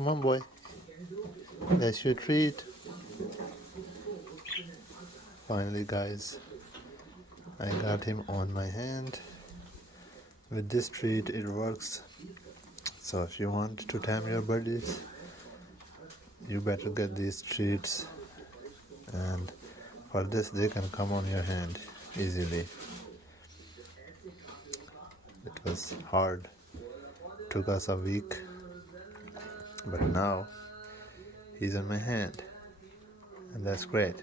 Come on, boy. That's your treat. Finally, guys, I got him on my hand. With this treat, it works. So if you want to tame your buddies, you better get these treats, and for this they can come on your hand easily. It was hard, took us a week, but now he's on my hand, and that's great.